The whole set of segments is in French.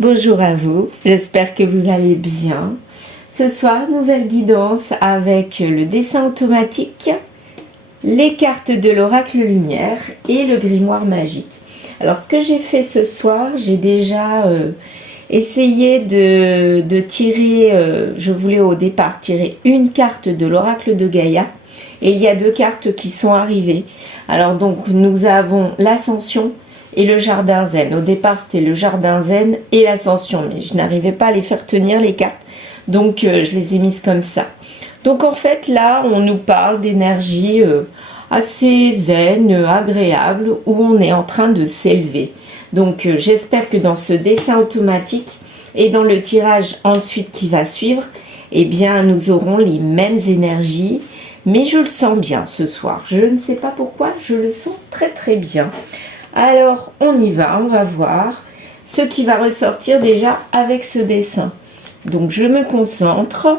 Bonjour à vous, j'espère que vous allez bien. Ce soir, nouvelle guidance avec le dessin automatique, les cartes de l'oracle lumière et le grimoire magique. Alors ce que j'ai fait ce soir, j'ai déjà essayé de tirer, je voulais au départ tirer une carte de l'oracle de Gaïa et il y a deux cartes qui sont arrivées. Alors donc nous avons l'ascension et le jardin zen. Au départ c'était le jardin zen et l'ascension, mais je n'arrivais pas à les faire tenir les cartes, donc je les ai mises comme ça. Donc en fait là on nous parle d'énergie assez zen, agréable, où on est en train de s'élever. Donc j'espère que dans ce dessin automatique et dans le tirage ensuite qui va suivre, eh bien nous aurons les mêmes énergies, mais je le sens bien ce soir. Je ne sais pas pourquoi, je le sens très très bien. Alors on y va, on va voir ce qui va ressortir déjà avec ce dessin. Donc je me concentre,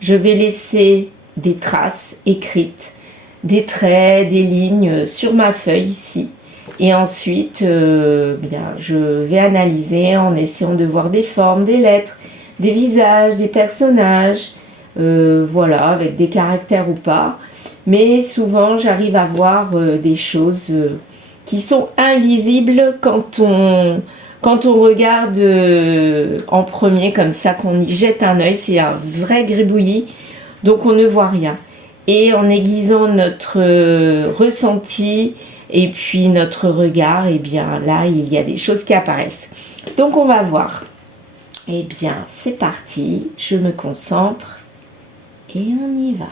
je vais laisser des traces écrites, des traits, des lignes sur ma feuille ici. Et ensuite, bien, je vais analyser en essayant de voir des formes, des lettres, des visages, des personnages, voilà, avec des caractères ou pas. Mais souvent, j'arrive à voir des choses qui sont invisibles quand on regarde en premier comme ça, qu'on y jette un œil. C'est un vrai gribouillis, donc on ne voit rien. Et en aiguisant notre ressenti et puis notre regard, et bien là il y a des choses qui apparaissent. Donc on va voir. Et bien c'est parti, je me concentre et on y va.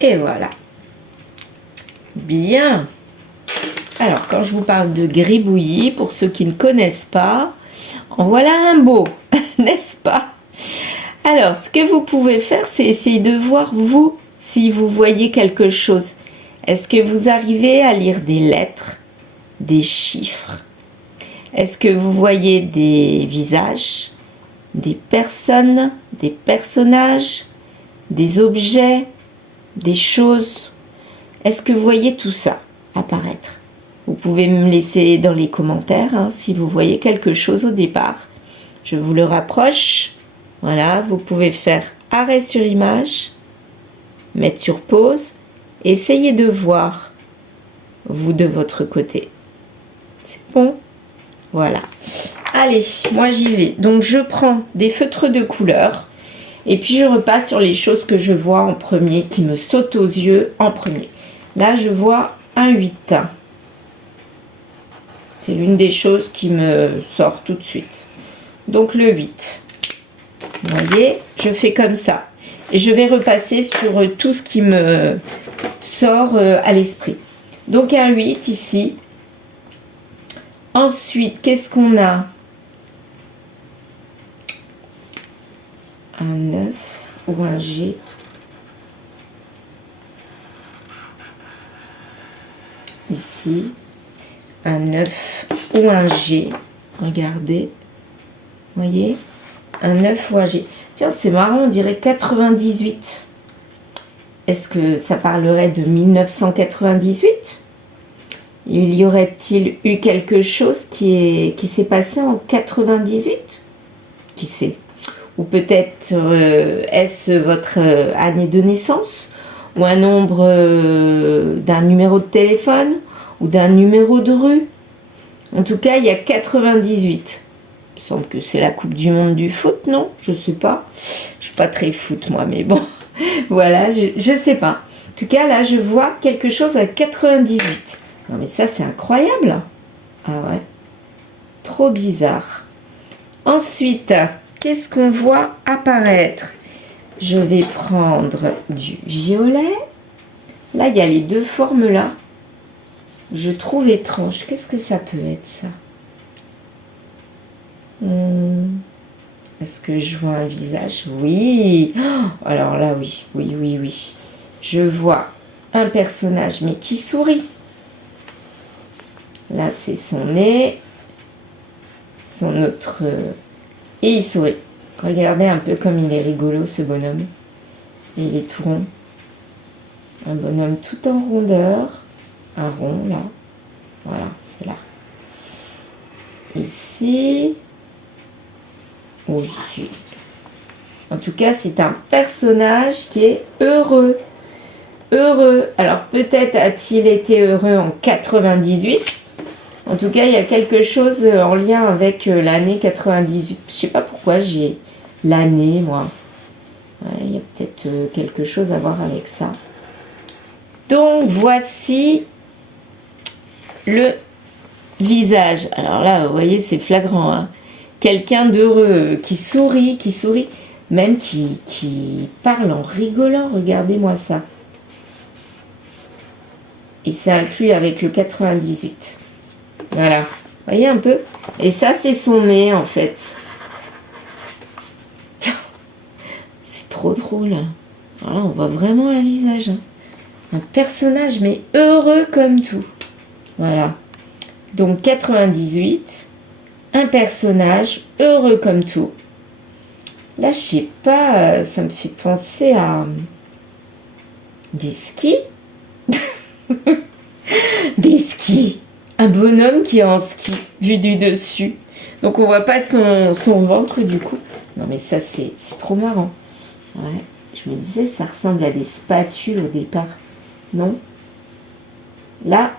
Et voilà. Bien. Alors, quand je vous parle de gribouillis, pour ceux qui ne connaissent pas, en voilà un beau, n'est-ce pas? Alors, ce que vous pouvez faire, c'est essayer de voir, vous, si vous voyez quelque chose. Est-ce que vous arrivez à lire des lettres, des chiffres? Est-ce que vous voyez des visages, des personnes, des personnages, des objets, des choses? Est-ce que vous voyez tout ça apparaître? Vous pouvez me laisser dans les commentaires si vous voyez quelque chose au départ. Je vous le rapproche. Voilà, vous pouvez faire arrêt sur image, mettre sur pause, essayez de voir, vous de votre côté. C'est bon? Voilà. Allez, moi j'y vais. Donc je prends des feutres de couleur et puis je repasse sur les choses que je vois en premier, qui me sautent aux yeux en premier. Là, je vois un 8. C'est l'une des choses qui me sort tout de suite. Donc le 8. Vous voyez, je fais comme ça. Et je vais repasser sur tout ce qui me sort à l'esprit. Donc un 8 ici. Ensuite, qu'est-ce qu'on a? Un 9 ou un G. Ici. Un 9 ou un G. Regardez. Vous voyez? Un 9 ou un G. Tiens, c'est marrant, on dirait 98. Est-ce que ça parlerait de 1998? Il y aurait-il eu quelque chose qui s'est passé en 98? Qui sait? Ou peut-être est-ce votre année de naissance? Ou un nombre d'un numéro de téléphone? Ou d'un numéro de rue? En tout cas, il y a 98. Il me semble que c'est la Coupe du Monde du foot, non? Je sais pas. Je suis pas très foot, moi, mais bon. Voilà, je sais pas. En tout cas, là, je vois quelque chose à 98. Non, mais ça, c'est incroyable. Ah ouais. Trop bizarre. Ensuite, qu'est-ce qu'on voit apparaître? Je vais prendre du violet. Là, il y a les deux formes là. Je trouve étrange. Qu'est-ce que ça peut être, ça? Est-ce que je vois un visage? Oui. Oh, alors là, oui. Oui, oui, oui. Je vois un personnage, mais qui sourit. Là, c'est son nez. Son autre... et il sourit. Regardez un peu comme il est rigolo ce bonhomme. Et il est tout rond. Un bonhomme tout en rondeur. Un rond là. Voilà, c'est là. Ici. Au-dessus. En tout cas, c'est un personnage qui est heureux. Heureux. Alors peut-être a-t-il été heureux en 98. En tout cas, il y a quelque chose en lien avec l'année 98. Je sais pas pourquoi j'ai l'année, moi. Ouais, il y a peut-être quelque chose à voir avec ça. Donc, voici le visage. Alors là, vous voyez, c'est flagrant. Hein. Quelqu'un d'heureux, qui sourit, même qui parle en rigolant. Regardez-moi ça. Et c'est inclus avec le 98. Voilà. Vous voyez un peu? Et ça, c'est son nez, en fait. C'est trop drôle. Alors là, on voit vraiment un visage. Hein. Un personnage, mais heureux comme tout. Voilà. Donc, 98. Un personnage heureux comme tout. Là, je sais pas, ça me fait penser à des skis. Des skis. Un bonhomme qui est en ski, vu du dessus. Donc, on voit pas son ventre, du coup. Non, mais ça, c'est trop marrant. Ouais. Je me disais, ça ressemble à des spatules au départ. Non? Là,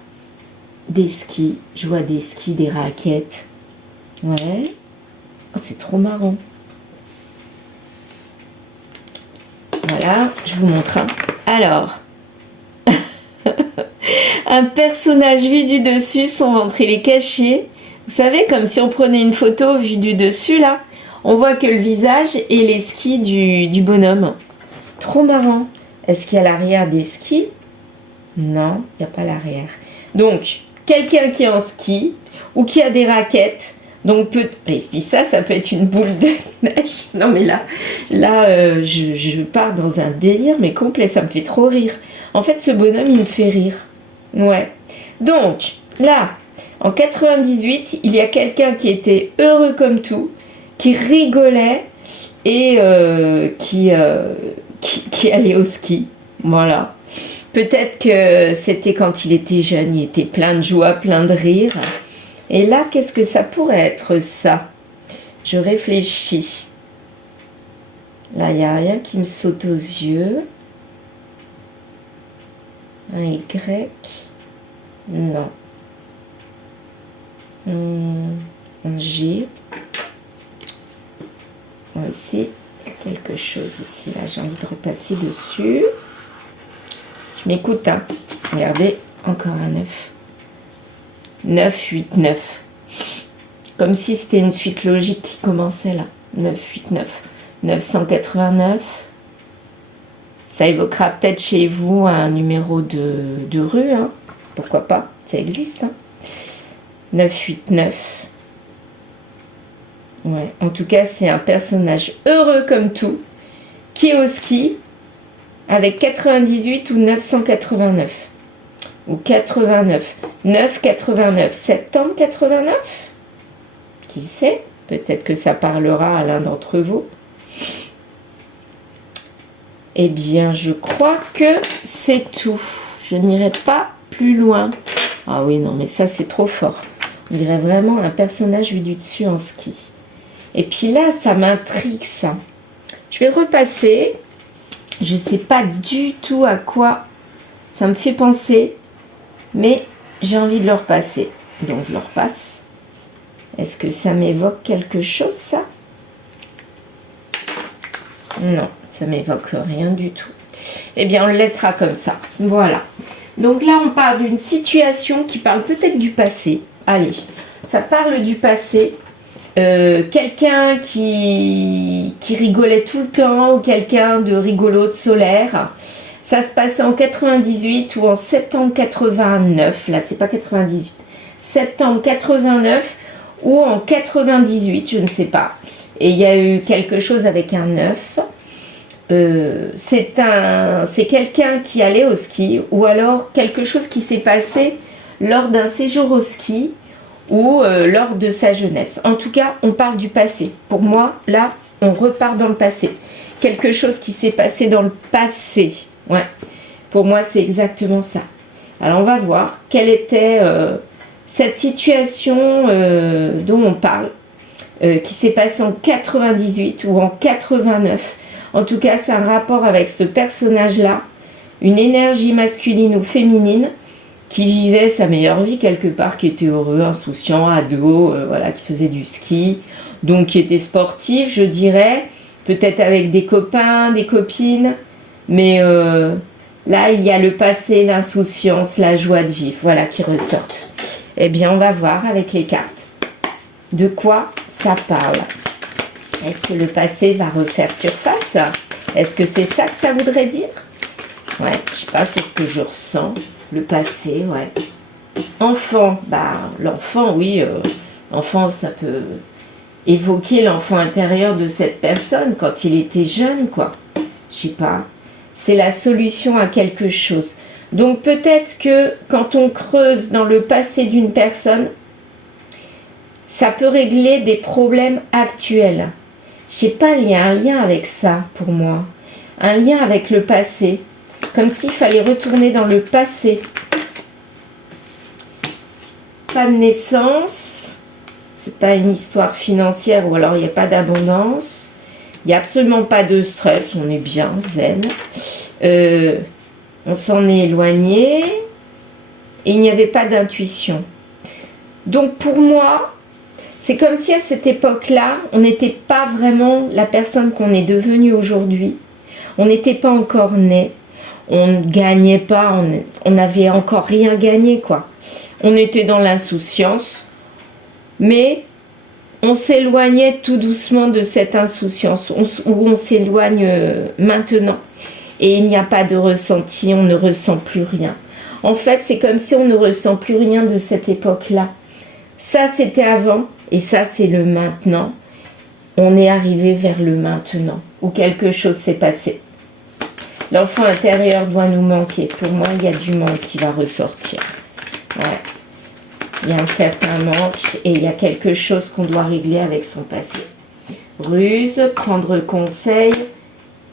des skis. Je vois des skis, des raquettes. Ouais. Oh, c'est trop marrant. Voilà, je vous montre. Hein. Alors, un personnage vu du dessus, son ventre il est caché. Vous savez, comme si on prenait une photo vue du dessus, là. On voit que le visage et les skis du bonhomme. Trop marrant. Est-ce qu'il y a l'arrière des skis? Non, il n'y a pas l'arrière. Donc, quelqu'un qui est en ski ou qui a des raquettes. Donc, et puis ça peut être une boule de neige. Non, mais là je pars dans un délire, mais complet. Ça me fait trop rire. En fait, ce bonhomme, il me fait rire. Ouais. Donc, là, en 98, il y a quelqu'un qui était heureux comme tout, qui rigolait et qui allait au ski. Voilà. Peut-être que c'était quand il était jeune, il était plein de joie, plein de rire. Et là, qu'est-ce que ça pourrait être ça? Je réfléchis. Là, il n'y a rien qui me saute aux yeux. Un Y. Non. Un G. Bon, ici, il y a quelque chose ici. Là, j'ai envie de repasser dessus. Je m'écoute. Hein. Regardez, encore un 9. 9, 8, 9. Comme si c'était une suite logique qui commençait là. 9, 8, 9. 989. Ça évoquera peut-être chez vous un numéro de rue. Hein. Pourquoi pas? Ça existe. Hein. 9, 8, 9. Ouais. En tout cas, c'est un personnage heureux comme tout, qui est au ski, avec 98 ou 989. Ou 89. 9,89. Septembre 89? Qui sait? Peut-être que ça parlera à l'un d'entre vous. Eh bien, je crois que c'est tout. Je n'irai pas plus loin. Ah oui, non, mais ça, c'est trop fort. On dirait vraiment un personnage vu du dessus en ski. Et puis là, ça m'intrigue, ça. Je vais le repasser. Je ne sais pas du tout à quoi ça me fait penser. Mais j'ai envie de le repasser. Donc, je le repasse. Est-ce que ça m'évoque quelque chose, ça? Non, ça m'évoque rien du tout. Eh bien, on le laissera comme ça. Voilà. Donc là, on parle d'une situation qui parle peut-être du passé. Allez, ça parle du passé. Quelqu'un qui rigolait tout le temps ou quelqu'un de rigolo, de solaire. Ça se passait en 98 ou en septembre 89. Là, c'est pas 98. Septembre 89 ou en 98, je ne sais pas. Et il y a eu quelque chose avec un 9. C'est quelqu'un qui allait au ski ou alors quelque chose qui s'est passé lors d'un séjour au ski ou lors de sa jeunesse. En tout cas, on parle du passé. Pour moi, là, on repart dans le passé. Quelque chose qui s'est passé dans le passé. Ouais, pour moi, c'est exactement ça. Alors, on va voir quelle était cette situation dont on parle, qui s'est passée en 98 ou en 89. En tout cas, c'est un rapport avec ce personnage-là, une énergie masculine ou féminine qui vivait sa meilleure vie quelque part, qui était heureux, insouciant, ado, voilà, qui faisait du ski, donc qui était sportif, je dirais, peut-être avec des copains, des copines, mais là, il y a le passé, l'insouciance, la joie de vivre, voilà, qui ressortent. Eh bien, on va voir avec les cartes de quoi ça parle. Est-ce que le passé va refaire surface? Est-ce que c'est ça que ça voudrait dire? Ouais, je sais pas, c'est ce que je ressens. Le passé, ouais. Enfant, bah, l'enfant, oui, l'enfant, ça peut évoquer l'enfant intérieur de cette personne quand il était jeune, quoi. Je sais pas. C'est la solution à quelque chose. Donc peut-être que quand on creuse dans le passé d'une personne, ça peut régler des problèmes actuels. Je sais pas, il y a un lien avec ça pour moi. Un lien avec le passé. Comme s'il fallait retourner dans le passé. Pas de naissance. C'est pas une histoire financière ou alors il n'y a pas d'abondance. Il n'y a absolument pas de stress. On est bien zen. On s'en est éloigné. Et il n'y avait pas d'intuition. Donc pour moi, c'est comme si à cette époque-là, on n'était pas vraiment la personne qu'on est devenue aujourd'hui. On n'était pas encore né. On ne gagnait pas, on n'avait encore rien gagné, quoi. On était dans l'insouciance, mais on s'éloignait tout doucement de cette insouciance, où on s'éloigne maintenant. Et il n'y a pas de ressenti, on ne ressent plus rien. En fait, c'est comme si on ne ressent plus rien de cette époque-là. Ça, c'était avant, et ça, c'est le maintenant. On est arrivé vers le maintenant, où quelque chose s'est passé. L'enfant intérieur doit nous manquer. Pour moi, il y a du manque qui va ressortir. Ouais. Il y a un certain manque et il y a quelque chose qu'on doit régler avec son passé. Ruse, prendre conseil,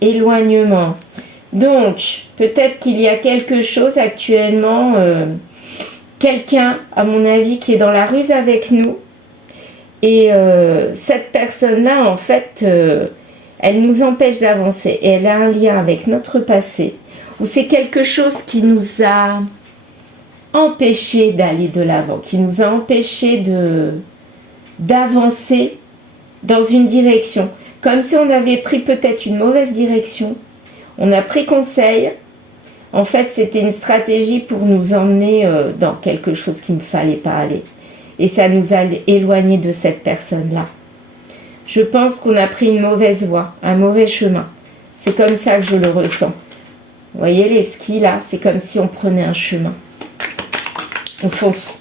éloignement. Donc, peut-être qu'il y a quelque chose actuellement, quelqu'un, à mon avis, qui est dans la ruse avec nous. Et cette personne-là, en fait... elle nous empêche d'avancer et elle a un lien avec notre passé ou c'est quelque chose qui nous a empêché d'aller de l'avant, qui nous a empêché d'avancer dans une direction. Comme si on avait pris peut-être une mauvaise direction, on a pris conseil. En fait, c'était une stratégie pour nous emmener dans quelque chose qu'il ne fallait pas aller. Et ça nous a éloignés de cette personne-là. Je pense qu'on a pris une mauvaise voie, un mauvais chemin. C'est comme ça que je le ressens. Vous voyez les skis là, c'est comme si on prenait un chemin. On fonce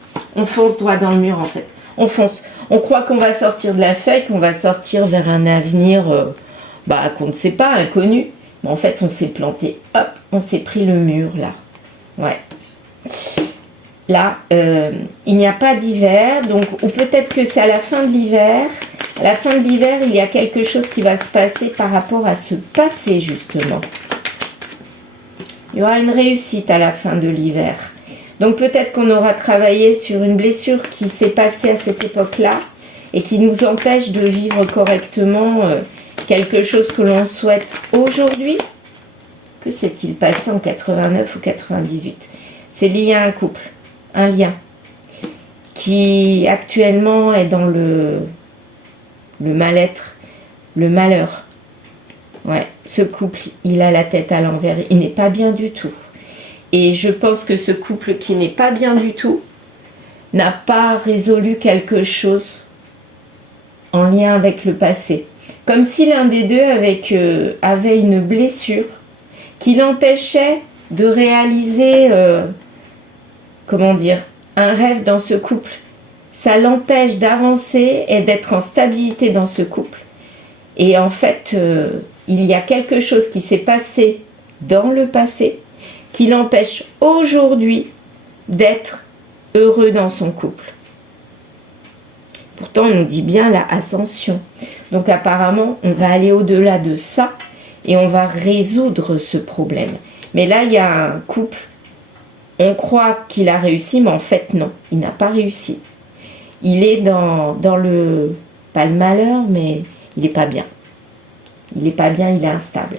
droit dans le mur en fait. On fonce. On croit qu'on va sortir de la fête, qu'on va sortir vers un avenir qu'on ne sait pas, inconnu. Mais en fait, on s'est planté. Hop, on s'est pris le mur là. Ouais. Là, il n'y a pas d'hiver, donc ou peut-être que c'est à la fin de l'hiver. À la fin de l'hiver, il y a quelque chose qui va se passer par rapport à ce passé, justement. Il y aura une réussite à la fin de l'hiver. Donc peut-être qu'on aura travaillé sur une blessure qui s'est passée à cette époque-là et qui nous empêche de vivre correctement quelque chose que l'on souhaite aujourd'hui. Que s'est-il passé en 89 ou 98? C'est lié à un couple, un lien, qui actuellement est dans le mal-être, le malheur. Ouais, ce couple, il a la tête à l'envers, il n'est pas bien du tout. Et je pense que ce couple qui n'est pas bien du tout n'a pas résolu quelque chose en lien avec le passé. Comme si l'un des deux avait une blessure qui l'empêchait de réaliser, un rêve dans ce couple. Ça l'empêche d'avancer et d'être en stabilité dans ce couple. Et en fait, il y a quelque chose qui s'est passé dans le passé qui l'empêche aujourd'hui d'être heureux dans son couple. Pourtant, on nous dit bien la ascension. Donc apparemment, on va aller au-delà de ça et on va résoudre ce problème. Mais là, il y a un couple, on croit qu'il a réussi, mais en fait non, il n'a pas réussi. Il est dans le, pas le malheur, mais il n'est pas bien. Il n'est pas bien, il est instable.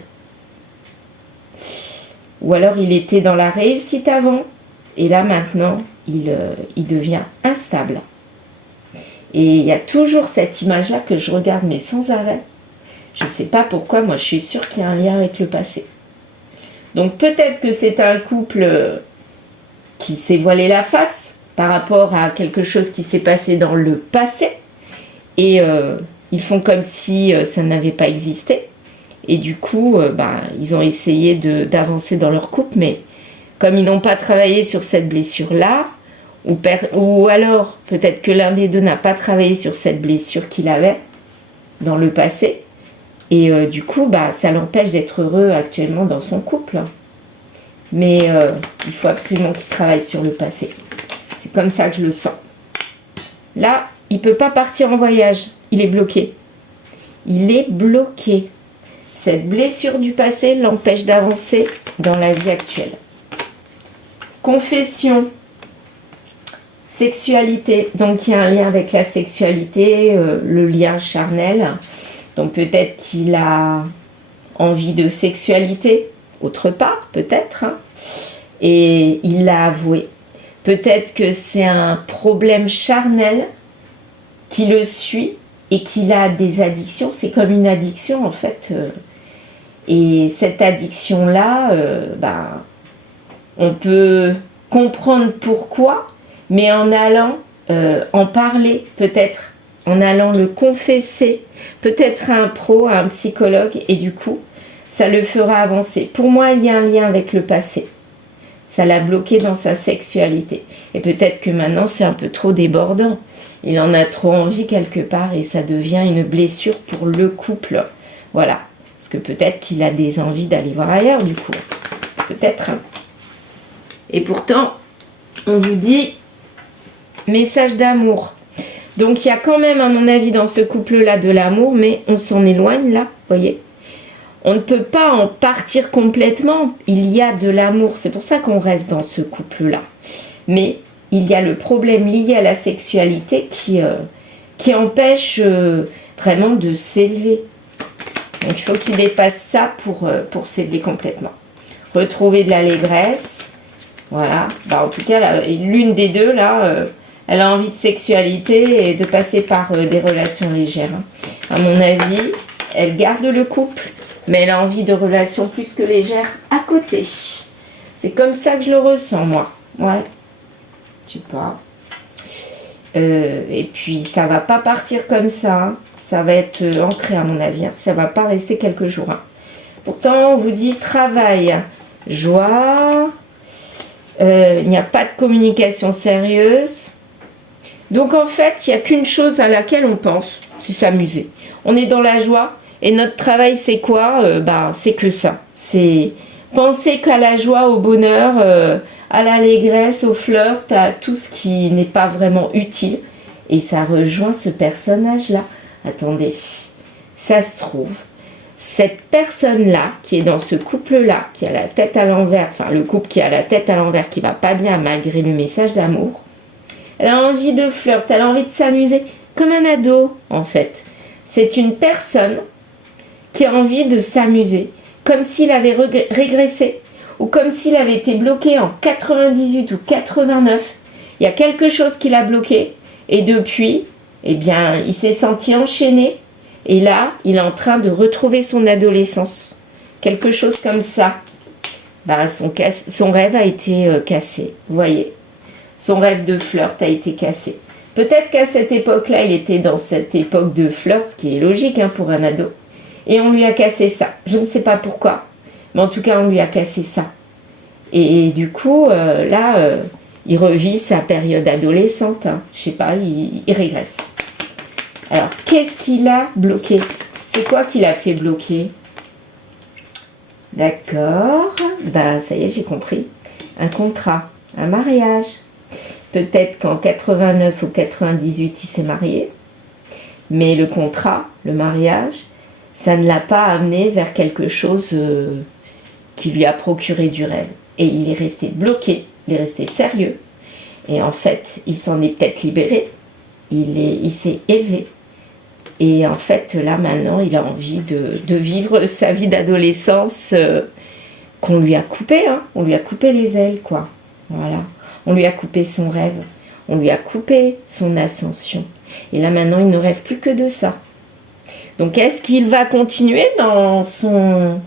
Ou alors il était dans la réussite avant, et là maintenant, il devient instable. Et il y a toujours cette image-là que je regarde, mais sans arrêt. Je ne sais pas pourquoi, moi je suis sûre qu'il y a un lien avec le passé. Donc peut-être que c'est un couple qui s'est voilé la face par rapport à quelque chose qui s'est passé dans le passé. Et ils font comme si ça n'avait pas existé. Et du coup, ils ont essayé d'avancer dans leur couple, mais comme ils n'ont pas travaillé sur cette blessure-là, ou alors peut-être que l'un des deux n'a pas travaillé sur cette blessure qu'il avait dans le passé, et du coup, ça l'empêche d'être heureux actuellement dans son couple. Mais il faut absolument qu'il travaille sur le passé. C'est comme ça que je le sens. Là, il ne peut pas partir en voyage. Il est bloqué. Il est bloqué. Cette blessure du passé l'empêche d'avancer dans la vie actuelle. Confession. Sexualité. Donc, il y a un lien avec la sexualité, le lien charnel. Donc, peut-être qu'il a envie de sexualité, autre part, peut-être. Et il l'a avoué. Peut-être que c'est un problème charnel qui le suit et qu'il a des addictions. C'est comme une addiction, en fait. Et cette addiction-là, on peut comprendre pourquoi, mais en allant en parler, peut-être, en allant le confesser, peut-être à un pro, à un psychologue, et du coup, ça le fera avancer. Pour moi, il y a un lien avec le passé. Ça l'a bloqué dans sa sexualité. Et peut-être que maintenant, c'est un peu trop débordant. Il en a trop envie quelque part et ça devient une blessure pour le couple. Voilà. Parce que peut-être qu'il a des envies d'aller voir ailleurs, du coup. Peut-être. Et pourtant, on vous dit message d'amour. Donc, il y a quand même, à mon avis, dans ce couple-là, de l'amour, mais on s'en éloigne, là, voyez. On ne peut pas en partir complètement. Il y a de l'amour. C'est pour ça qu'on reste dans ce couple-là. Mais il y a le problème lié à la sexualité qui empêche vraiment de s'élever. Donc, il faut qu'il dépasse ça pour s'élever complètement. Retrouver de l'allégresse. Voilà. En tout cas, l'une des deux, là, elle a envie de sexualité et de passer par des relations légères. À mon avis, elle garde le couple, mais elle a envie de relations plus que légères à côté. C'est comme ça que je le ressens, moi. Ouais. Je sais pas. Et puis, ça va pas partir comme ça. Hein. Ça va être ancré, à mon avis. Hein. Ça va pas rester quelques jours. Hein. Pourtant, on vous dit travail, joie. Il n'y a pas de communication sérieuse. Donc, en fait, il n'y a qu'une chose à laquelle on pense, c'est s'amuser. On est dans la joie. Et notre travail, c'est quoi? C'est que ça. C'est penser qu'à la joie, au bonheur, à l'allégresse, au flirt, à tout ce qui n'est pas vraiment utile. Et ça rejoint ce personnage-là. Attendez, ça se trouve, cette personne-là, qui est dans ce couple-là, qui a la tête à l'envers, enfin le couple qui a la tête à l'envers, qui va pas bien malgré le message d'amour, elle a envie de flirt, elle a envie de s'amuser, comme un ado, en fait. C'est une personne qui a envie de s'amuser, comme s'il avait régressé, ou comme s'il avait été bloqué en 98 ou 89. Il y a quelque chose qui l'a bloqué, et depuis, il s'est senti enchaîné, et là, il est en train de retrouver son adolescence. Quelque chose comme ça. Son rêve a été cassé, vous voyez. Son rêve de flirt a été cassé. Peut-être qu'à cette époque-là, il était dans cette époque de flirt, ce qui est logique pour un ado. Et on lui a cassé ça. Je ne sais pas pourquoi, mais en tout cas, on lui a cassé ça. Et du coup, il revit sa période adolescente. Je sais pas, il régresse. Alors, qu'est-ce qu'il a bloqué? C'est quoi qu'il a fait bloquer? D'accord. Ça y est, j'ai compris. Un contrat, un mariage. Peut-être qu'en 89 ou 98, il s'est marié. Mais le contrat, le mariage, ça ne l'a pas amené vers quelque chose qui lui a procuré du rêve. Et il est resté bloqué, il est resté sérieux. Et en fait, il s'en est peut-être libéré. Il s'est élevé. Et en fait, là, maintenant, il a envie de vivre sa vie d'adolescence qu'on lui a coupé. Hein. On lui a coupé les ailes, quoi. Voilà. On lui a coupé son rêve. On lui a coupé son ascension. Et là, maintenant, il ne rêve plus que de ça. Donc, est-ce qu'il va continuer dans son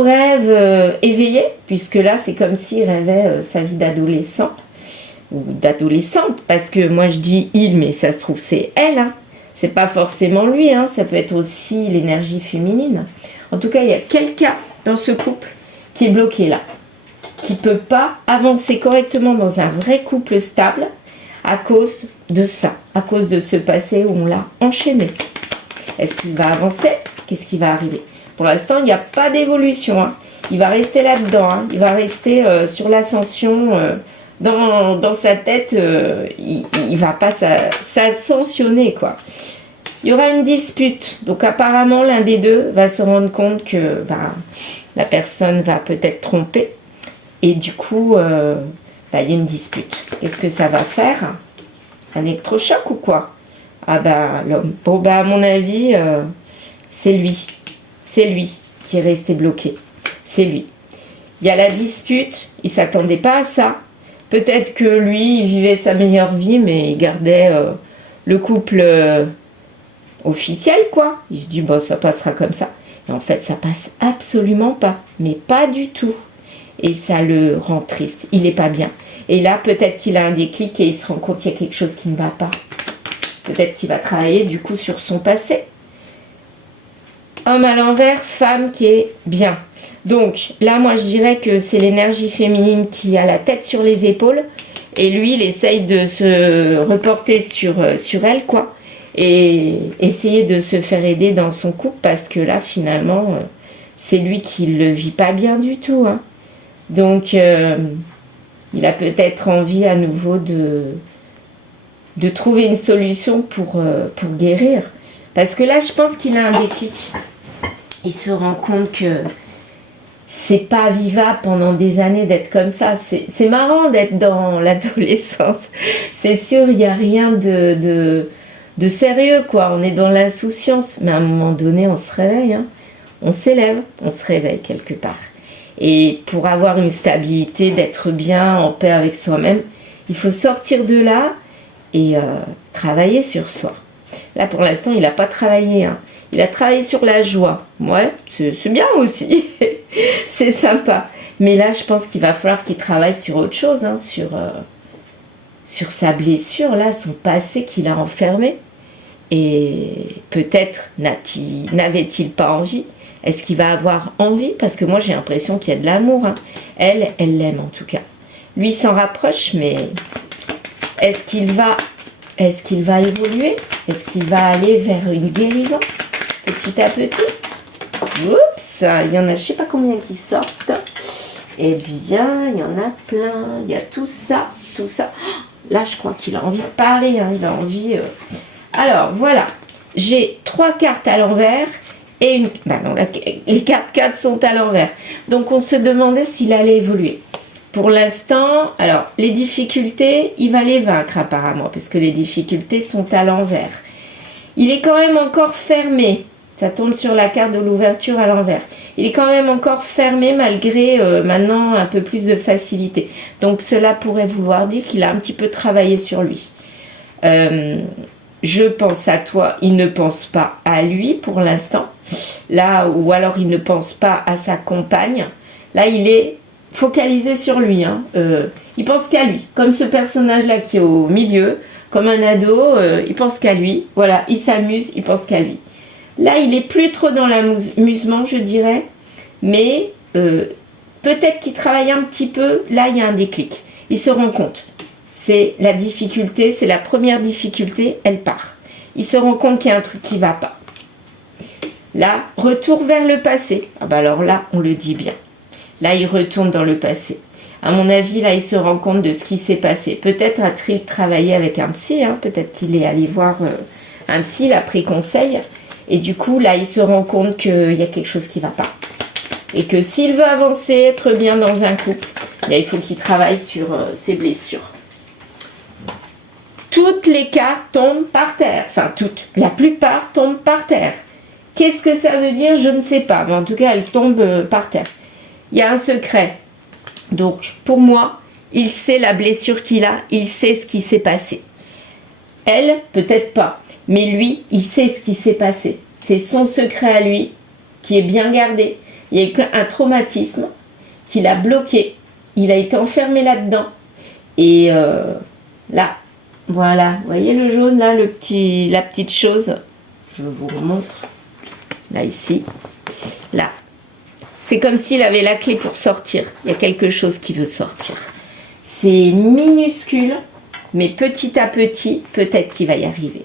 rêve éveillé? Puisque là, c'est comme s'il rêvait sa vie d'adolescent ou d'adolescente. Parce que moi, je dis il, mais ça se trouve, c'est elle. Hein. C'est pas forcément lui. Hein. Ça peut être aussi l'énergie féminine. En tout cas, il y a quelqu'un dans ce couple qui est bloqué là. Qui ne peut pas avancer correctement dans un vrai couple stable à cause de ça, à cause de ce passé où on l'a enchaîné. Est-ce qu'il va avancer? Qu'est-ce qui va arriver? Pour l'instant, il n'y a pas d'évolution. Hein. Il va rester là-dedans. Hein. Il va rester sur l'ascension. Dans sa tête, il ne va pas s'ascensionner, quoi. Il y aura une dispute. Donc apparemment, l'un des deux va se rendre compte que la personne va peut-être tromper. Et du coup, il y a une dispute. Qu'est-ce que ça va faire? Un électrochoc ou quoi? Ah l'homme. Bon, à mon avis, c'est lui. C'est lui qui est resté bloqué. C'est lui. Il y a la dispute. Il ne s'attendait pas à ça. Peut-être que lui, il vivait sa meilleure vie, mais il gardait le couple officiel, quoi. Il se dit, ça passera comme ça. Et en fait, ça passe absolument pas. Mais pas du tout. Et ça le rend triste. Il n'est pas bien. Et là, peut-être qu'il a un déclic et il se rend compte qu'il y a quelque chose qui ne va pas. Peut-être qu'il va travailler du coup sur son passé. Homme à l'envers, femme qui est bien. Donc là, moi, je dirais que c'est l'énergie féminine qui a la tête sur les épaules. Et lui, il essaye de se reporter sur elle, quoi. Et essayer de se faire aider dans son couple parce que là, finalement, c'est lui qui ne le vit pas bien du tout, hein. Donc, il a peut-être envie à nouveau de trouver une solution pour guérir. Parce que là, je pense qu'il a un déclic. Il se rend compte que c'est pas vivable pendant des années d'être comme ça. C'est marrant d'être dans l'adolescence. C'est sûr, il n'y a rien de sérieux, quoi. On est dans l'insouciance. Mais à un moment donné, on se réveille. Hein. On s'élève, on se réveille quelque part. Et pour avoir une stabilité, d'être bien, en paix avec soi-même, il faut sortir de là et travailler sur soi. Là, pour l'instant, il n'a pas travaillé. Hein. Il a travaillé sur la joie. Ouais, c'est bien aussi. C'est sympa. Mais là, je pense qu'il va falloir qu'il travaille sur autre chose, hein, sur sa blessure, là, son passé qu'il a enfermé. Et peut-être n'avait-il pas envie? Est-ce qu'il va avoir envie? Parce que moi, j'ai l'impression qu'il y a de l'amour. Hein. Elle l'aime en tout cas. Lui s'en rapproche, mais est-ce qu'il va évoluer? Est-ce qu'il va aller vers une guérison petit à petit? Oups, il y en a je sais pas combien qui sortent. Eh bien, il y en a plein. Il y a tout ça, tout ça. Là, je crois qu'il a envie de parler. Hein. Il a envie... Alors, voilà. J'ai 3 cartes à l'envers. Et une... non, les cartes 4 sont à l'envers. Donc, on se demandait s'il allait évoluer. Pour l'instant, alors, les difficultés, il va les vaincre apparemment, puisque les difficultés sont à l'envers. Il est quand même encore fermé. Ça tombe sur la carte de l'ouverture à l'envers. Il est quand même encore fermé malgré maintenant un peu plus de facilité. Donc, cela pourrait vouloir dire qu'il a un petit peu travaillé sur lui. Je pense à toi, il ne pense pas à lui pour l'instant. Là, ou alors il ne pense pas à sa compagne. Là, il est focalisé sur lui. Hein. Il pense qu'à lui. Comme ce personnage-là qui est au milieu, comme un ado, il pense qu'à lui. Voilà, il s'amuse, il pense qu'à lui. Là, il est plus trop dans l'amusement, je dirais. Mais peut-être qu'il travaille un petit peu. Là, il y a un déclic. Il se rend compte. C'est la difficulté, c'est la première difficulté, elle part. Il se rend compte qu'il y a un truc qui ne va pas. Là, retour vers le passé. Ah bah alors là, on le dit bien. Là, il retourne dans le passé. À mon avis, là, il se rend compte de ce qui s'est passé. Peut-être a-t-il travaillé avec un psy, hein, peut-être qu'il est allé voir Un psy, il a pris conseil. Et du coup, là, il se rend compte qu'il y a quelque chose qui ne va pas. Et que s'il veut avancer, être bien dans un couple, il faut qu'il travaille sur ses blessures. Toutes les cartes tombent par terre. Enfin, toutes. La plupart tombent par terre. Qu'est-ce que ça veut dire? Je ne sais pas. Mais en tout cas, elles tombent par terre. Il y a un secret. Donc, pour moi, il sait la blessure qu'il a. Il sait ce qui s'est passé. Elle, peut-être pas. Mais lui, il sait ce qui s'est passé. C'est son secret à lui qui est bien gardé. Il y a eu un traumatisme qui l'a bloqué. Il a été enfermé là-dedans. Et là, voilà. Vous voyez le jaune, là, la petite chose. Je vous remontre. Là, ici. Là. C'est comme s'il avait la clé pour sortir. Il y a quelque chose qui veut sortir. C'est minuscule, mais petit à petit, peut-être qu'il va y arriver.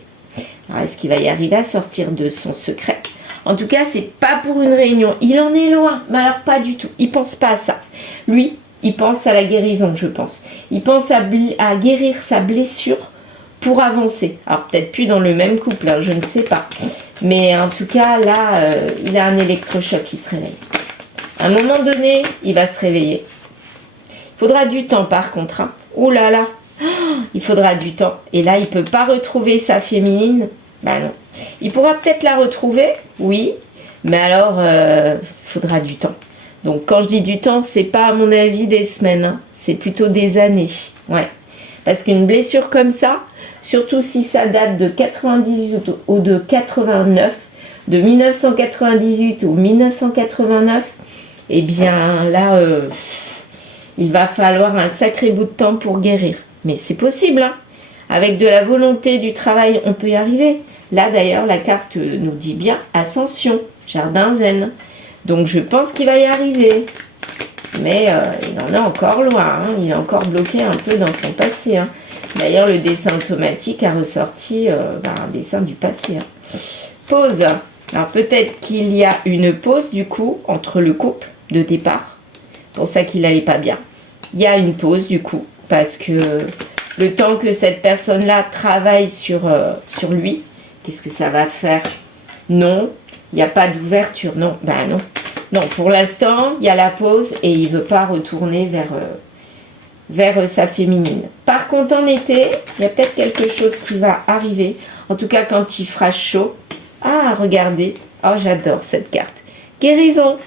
Alors, est-ce qu'il va y arriver à sortir de son secret? En tout cas, c'est pas pour une réunion. Il en est loin, mais alors pas du tout. Il pense pas à ça. Lui, il pense à la guérison, je pense. Il pense à guérir sa blessure pour avancer. Alors, peut-être plus dans le même couple, hein, je ne sais pas. Mais en tout cas, là, il a un électrochoc qui se réveille. À un moment donné, il va se réveiller. Il faudra du temps, par contre. Hein. Oh là là, il faudra du temps. Et là, il ne peut pas retrouver sa féminine. Ben non. Il pourra peut-être la retrouver, oui. Mais alors, il faudra du temps. Donc, quand je dis du temps, c'est pas, à mon avis, des semaines. Hein. C'est plutôt des années. Ouais. Parce qu'une blessure comme ça, surtout si ça date de 98 ou de 89, de 1998 ou 1989, eh bien là, il va falloir un sacré bout de temps pour guérir. Mais c'est possible, hein. Avec de la volonté, du travail, on peut y arriver. Là d'ailleurs, la carte nous dit bien ascension, jardin zen. Donc je pense qu'il va y arriver. Mais il en est encore loin, hein. Il est encore bloqué un peu dans son passé. Hein. D'ailleurs, le dessin automatique a ressorti un dessin du passé. Hein. Pause. Alors peut-être qu'il y a une pause du coup entre le couple de départ. Pour ça qu'il n'allait pas bien. Il y a une pause du coup parce que le temps que cette personne-là travaille sur lui, qu'est-ce que ça va faire? Non, il n'y a pas d'ouverture. Non, ben non. Non, pour l'instant, il y a la pause et il ne veut pas retourner vers sa féminine. Par contre, en été, il y a peut-être quelque chose qui va arriver. En tout cas, quand il fera chaud. Ah, regardez. Oh, j'adore cette carte. Guérison.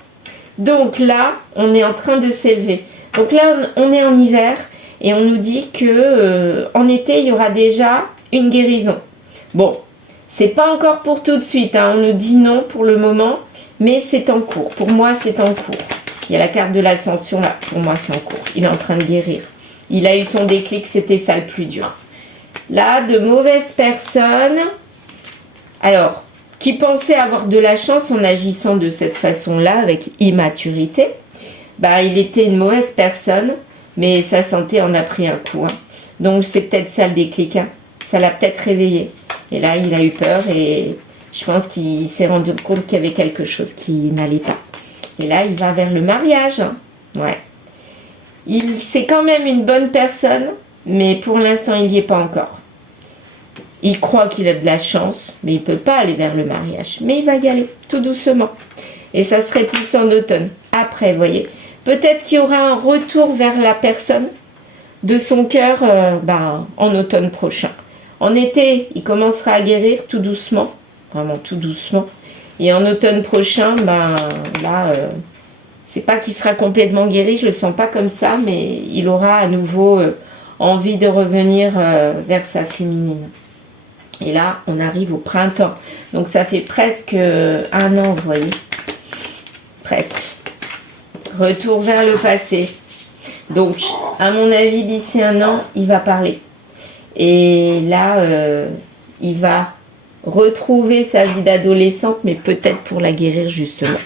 Donc là, on est en train de s'élever. Donc là, on est en hiver et on nous dit que en été, il y aura déjà une guérison. Bon, c'est pas encore pour tout de suite. Hein. On nous dit non pour le moment, mais c'est en cours. Pour moi, c'est en cours. Il y a la carte de l'ascension là. Pour moi, c'est en cours. Il est en train de guérir. Il a eu son déclic, c'était ça le plus dur. Là, de mauvaises personnes. Alors, qui pensait avoir de la chance en agissant de cette façon-là, avec immaturité, bah, il était une mauvaise personne, mais sa santé en a pris un coup. Hein. Donc, c'est peut-être ça le déclic. Hein. Ça l'a peut-être réveillé. Et là, il a eu peur et je pense qu'il s'est rendu compte qu'il y avait quelque chose qui n'allait pas. Et là, il va vers le mariage. Hein. Ouais. C'est quand même une bonne personne, mais pour l'instant, il n'y est pas encore. Il croit qu'il a de la chance, mais il ne peut pas aller vers le mariage. Mais il va y aller, tout doucement. Et ça serait plus en automne. Après, vous voyez, peut-être qu'il y aura un retour vers la personne de son cœur en automne prochain. En été, il commencera à guérir tout doucement, vraiment tout doucement. Et en automne prochain, c'est pas qu'il sera complètement guéri, je le sens pas comme ça, mais il aura à nouveau envie de revenir vers sa féminine. Et là, on arrive au printemps. Donc, ça fait presque 1 an, vous voyez. Presque. Retour vers le passé. Donc, à mon avis, d'ici 1 an, il va parler. Et là, il va retrouver sa vie d'adolescente, mais peut-être pour la guérir, justement.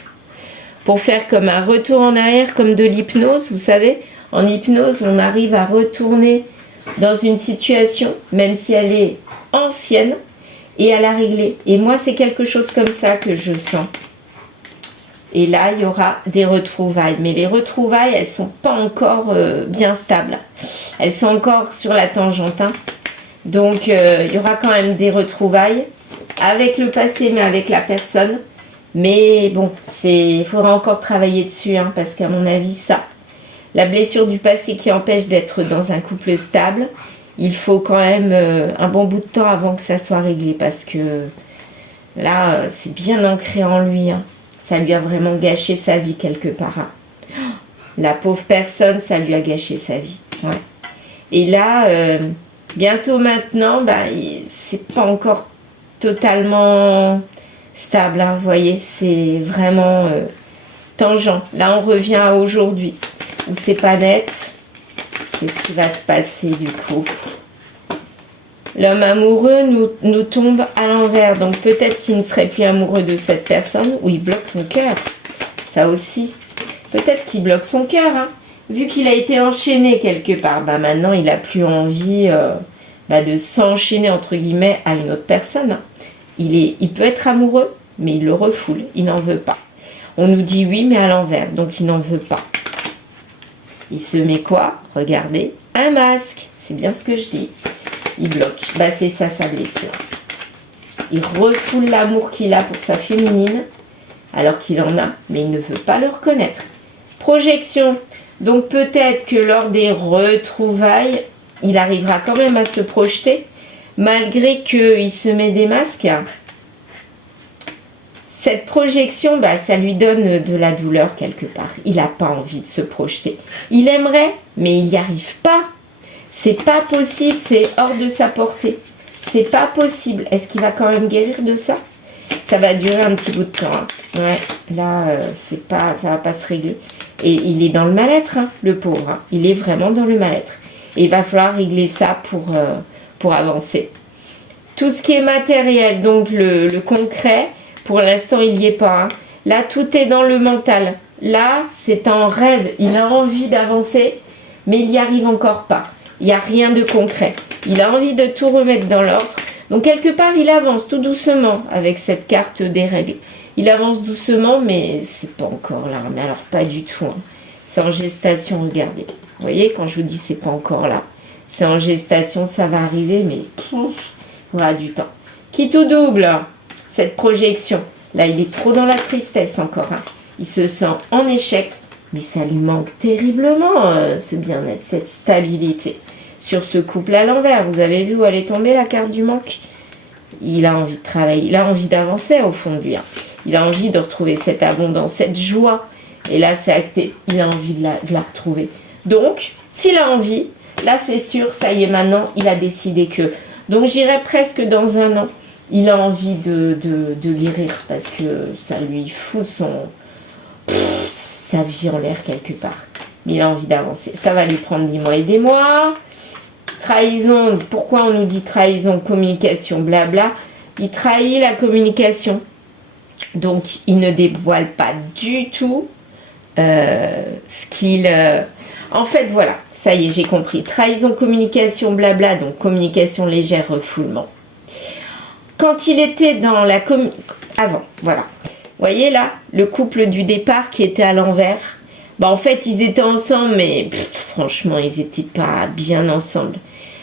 Pour faire comme un retour en arrière, comme de l'hypnose, vous savez. En hypnose, on arrive à retourner dans une situation, même si elle est ancienne, et à la régler. Et moi, c'est quelque chose comme ça que je sens. Et là, il y aura des retrouvailles. Mais les retrouvailles, elles ne sont pas encore bien stables. Elles sont encore sur la tangente. Hein. Donc, il y aura quand même des retrouvailles. avec le passé, mais avec la personne. Mais bon, il faudra encore travailler dessus, hein, parce qu'à mon avis, ça, la blessure du passé qui empêche d'être dans un couple stable, il faut quand même un bon bout de temps avant que ça soit réglé, parce que là, c'est bien ancré en lui. Hein. Ça lui a vraiment gâché sa vie quelque part. Hein. La pauvre personne, ça lui a gâché sa vie. Ouais. Et là, bientôt maintenant, c'est pas encore totalement stable. Hein, vous voyez, c'est vraiment tangent. Là, on revient à aujourd'hui, où c'est pas net. Qu'est-ce qui va se passer du coup? L'homme amoureux nous tombe à l'envers. Donc peut-être qu'il ne serait plus amoureux de cette personne, ou il bloque son cœur. Ça aussi. Peut-être qu'il bloque son cœur. Hein. Vu qu'il a été enchaîné quelque part, maintenant il n'a plus envie de s'enchaîner entre guillemets à une autre personne. Hein. Il peut être amoureux, mais il le refoule. Il n'en veut pas. On nous dit oui, mais à l'envers. Donc il n'en veut pas. Il se met quoi? Regardez, un masque. C'est bien ce que je dis. Il bloque. C'est ça sa blessure. Il refoule l'amour qu'il a pour sa féminine, alors qu'il en a, mais il ne veut pas le reconnaître. Projection. Donc peut-être que lors des retrouvailles, il arrivera quand même à se projeter, malgré qu'il se met des masques. Cette projection, ça lui donne de la douleur quelque part. Il n'a pas envie de se projeter. Il aimerait, mais il n'y arrive pas. C'est pas possible, c'est hors de sa portée. C'est pas possible. Est-ce qu'il va quand même guérir de ça? Ça va durer un petit bout de temps. Hein. Ouais, là, ça va pas se régler. Et il est dans le mal-être, hein, le pauvre. Hein. Il est vraiment dans le mal-être. Et il va falloir régler ça pour avancer. Tout ce qui est matériel, donc le concret, pour l'instant, il n'y est pas. Hein. Là, tout est dans le mental. Là, c'est un rêve. Il a envie d'avancer, mais il n'y arrive encore pas. Il n'y a rien de concret. Il a envie de tout remettre dans l'ordre. Donc, quelque part, il avance tout doucement avec cette carte des règles. Il avance doucement, mais c'est pas encore là. Mais alors, pas du tout. Hein. C'est en gestation, regardez. Vous voyez, quand je vous dis c'est pas encore là. C'est en gestation, ça va arriver, mais il faudra du temps. Qui tout double, cette projection. Là, il est trop dans la tristesse encore. Hein. Il se sent en échec, mais ça lui manque terriblement, ce bien-être, cette stabilité. Sur ce couple à l'envers, vous avez vu où elle est tombée, la carte du manque? Il a envie de travailler, il a envie d'avancer au fond de lui. Hein. Il a envie de retrouver cette abondance, cette joie. Et là, c'est acté, il a envie de la retrouver. Donc, s'il a envie, là, c'est sûr, ça y est, maintenant, il a décidé que. Donc, j'irais presque dans un an, il a envie de guérir parce que ça lui fout sa vie en l'air quelque part. Mais il a envie d'avancer. Ça va lui prendre des mois et des mois. Trahison, pourquoi on nous dit trahison, communication, blabla. Il trahit la communication. Donc, il ne dévoile pas du tout ce qu'il... En fait, voilà, ça y est, j'ai compris. Trahison, communication, blabla, donc communication légère, refoulement. Quand il était dans la... Avant, voilà. Vous voyez là, le couple du départ qui était à l'envers. En fait, ils étaient ensemble, mais franchement, ils n'étaient pas bien ensemble.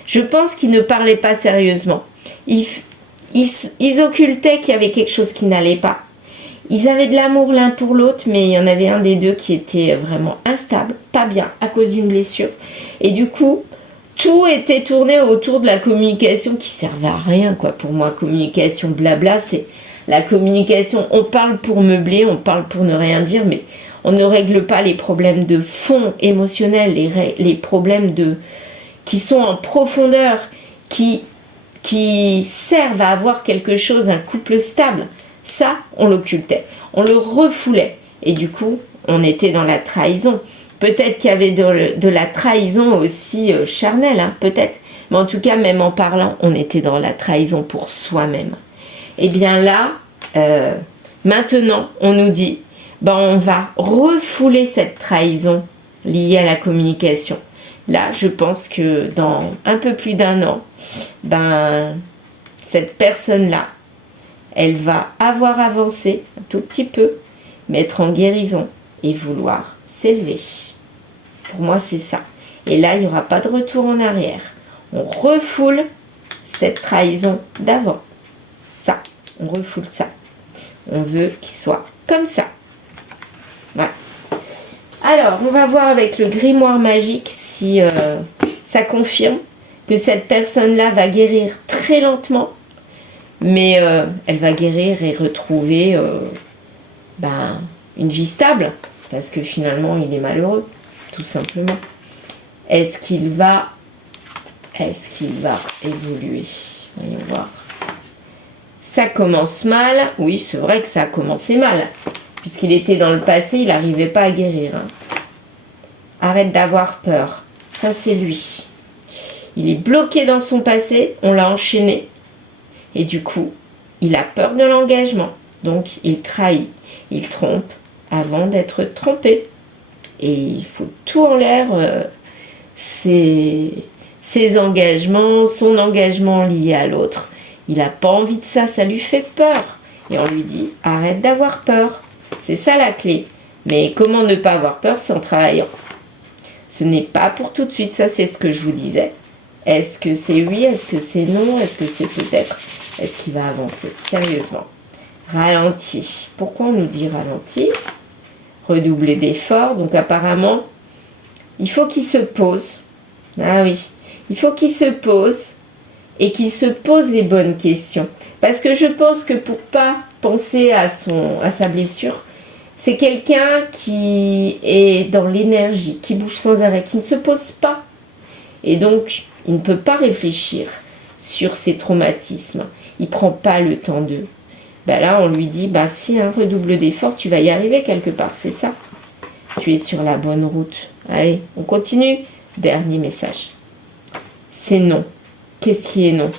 Je pense qu'ils ne parlaient pas sérieusement. Ils occultaient qu'il y avait quelque chose qui n'allait pas. Ils avaient de l'amour l'un pour l'autre, mais il y en avait un des deux qui était vraiment instable, pas bien, à cause d'une blessure. Et du coup, tout était tourné autour de la communication qui servait à rien, quoi. Pour moi, communication blabla, c'est la communication. On parle pour meubler, on parle pour ne rien dire, mais on ne règle pas les problèmes de fond émotionnel, les problèmes qui sont en profondeur, qui servent à avoir quelque chose, un couple stable. Ça, on l'occultait, on le refoulait. Et du coup, on était dans la trahison. Peut-être qu'il y avait de la trahison aussi charnelle, hein, peut-être. Mais en tout cas, même en parlant, on était dans la trahison pour soi-même. Et bien là, maintenant, on nous dit, on va refouler cette trahison liée à la communication. Là, je pense que dans un peu plus d'un an, cette personne-là, elle va avoir avancé un tout petit peu, mais être en guérison et vouloir s'élever. Pour moi, c'est ça. Et là, il n'y aura pas de retour en arrière. On refoule cette trahison d'avant. Ça, On refoule ça. On veut qu'il soit comme ça. Voilà. Alors, on va voir avec le grimoire magique si ça confirme que cette personne-là va guérir très lentement, mais elle va guérir et retrouver une vie stable, parce que finalement, il est malheureux, tout simplement. Est-ce qu'il va évoluer? Voyons voir. Ça commence mal. Oui, c'est vrai que ça a commencé mal. Puisqu'il était dans le passé, il n'arrivait pas à guérir. Hein. Arrête d'avoir peur. Ça, c'est lui. Il est bloqué dans son passé. On l'a enchaîné. Et du coup, il a peur de l'engagement. Donc, il trahit. Il trompe avant d'être trompé. Et il faut tout en l'air. Ses engagements, son engagement lié à l'autre. Il n'a pas envie de ça, ça lui fait peur. Et on lui dit, arrête d'avoir peur. C'est ça la clé. Mais comment ne pas avoir peur sans travaillant? Ce n'est pas pour tout de suite, ça c'est ce que je vous disais. Est-ce que c'est oui? Est-ce que c'est non? Est-ce que c'est peut-être? Est-ce qu'il va avancer? Sérieusement. Ralenti. Pourquoi on nous dit ralenti? Redoubler d'efforts. Donc apparemment, il faut qu'il se pose. Ah oui. Il faut qu'il se pose. Et qu'il se pose les bonnes questions. Parce que je pense que pour pas penser à sa blessure, c'est quelqu'un qui est dans l'énergie, qui bouge sans arrêt, qui ne se pose pas. Et donc, il ne peut pas réfléchir sur ses traumatismes. Il ne prend pas le temps d'eux. Là, on lui dit, si un redouble d'effort, tu vas y arriver quelque part, c'est ça. Tu es sur la bonne route. Allez, on continue. Dernier message. C'est non. Qu'est-ce qui est non?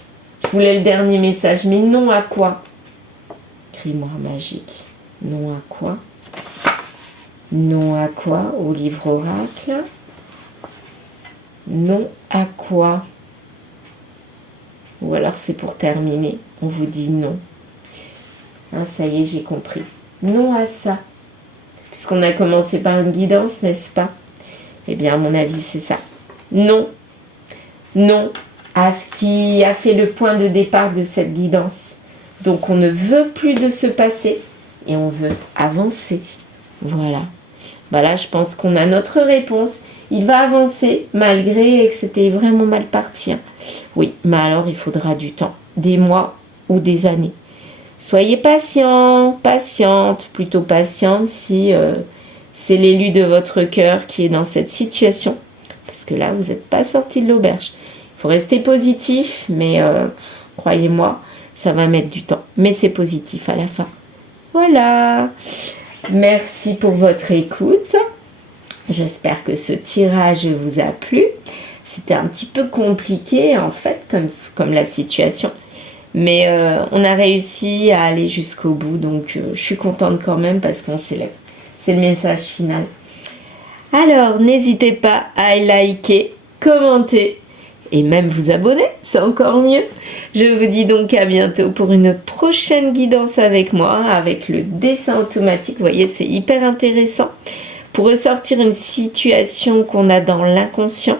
Je voulais le dernier message, mais non à quoi? Grimoire magique. Non à quoi? Non à quoi? Au livre oracle. Non à quoi? Ou alors c'est pour terminer. On vous dit non. Ça y est, j'ai compris. Non à ça. Puisqu'on a commencé par une guidance, n'est-ce pas? Eh bien, à mon avis, c'est ça. Non. Non à ce qui a fait le point de départ de cette guidance. Donc, on ne veut plus de ce passé et on veut avancer. Voilà. Là, je pense qu'on a notre réponse. Il va avancer malgré que c'était vraiment mal parti. Oui, mais alors, il faudra du temps. Des mois ou des années. Soyez patient, patiente, plutôt patiente si c'est l'élu de votre cœur qui est dans cette situation. Parce que là, vous n'êtes pas sorti de l'auberge. Il faut rester positif, mais croyez-moi, ça va mettre du temps. Mais c'est positif à la fin. Voilà. Merci pour votre écoute. J'espère que ce tirage vous a plu. C'était un petit peu compliqué, en fait, comme la situation. Mais on a réussi à aller jusqu'au bout. Donc, je suis contente quand même parce qu'on s'élève. C'est le message final. Alors, n'hésitez pas à liker, commenter et même vous abonner, c'est encore mieux. Je vous dis donc à bientôt pour une prochaine guidance avec moi, avec le dessin automatique. Vous voyez, c'est hyper intéressant. Pour ressortir une situation qu'on a dans l'inconscient,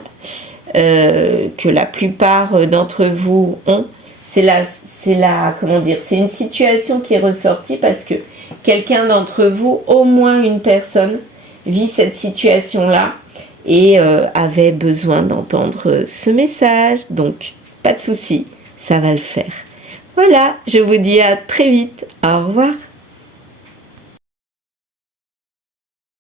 que la plupart d'entre vous ont, c'est une situation qui est ressortie parce que quelqu'un d'entre vous, au moins une personne, vit cette situation-là et avait besoin d'entendre ce message. Donc, pas de souci, ça va le faire. Voilà, je vous dis à très vite. Au revoir.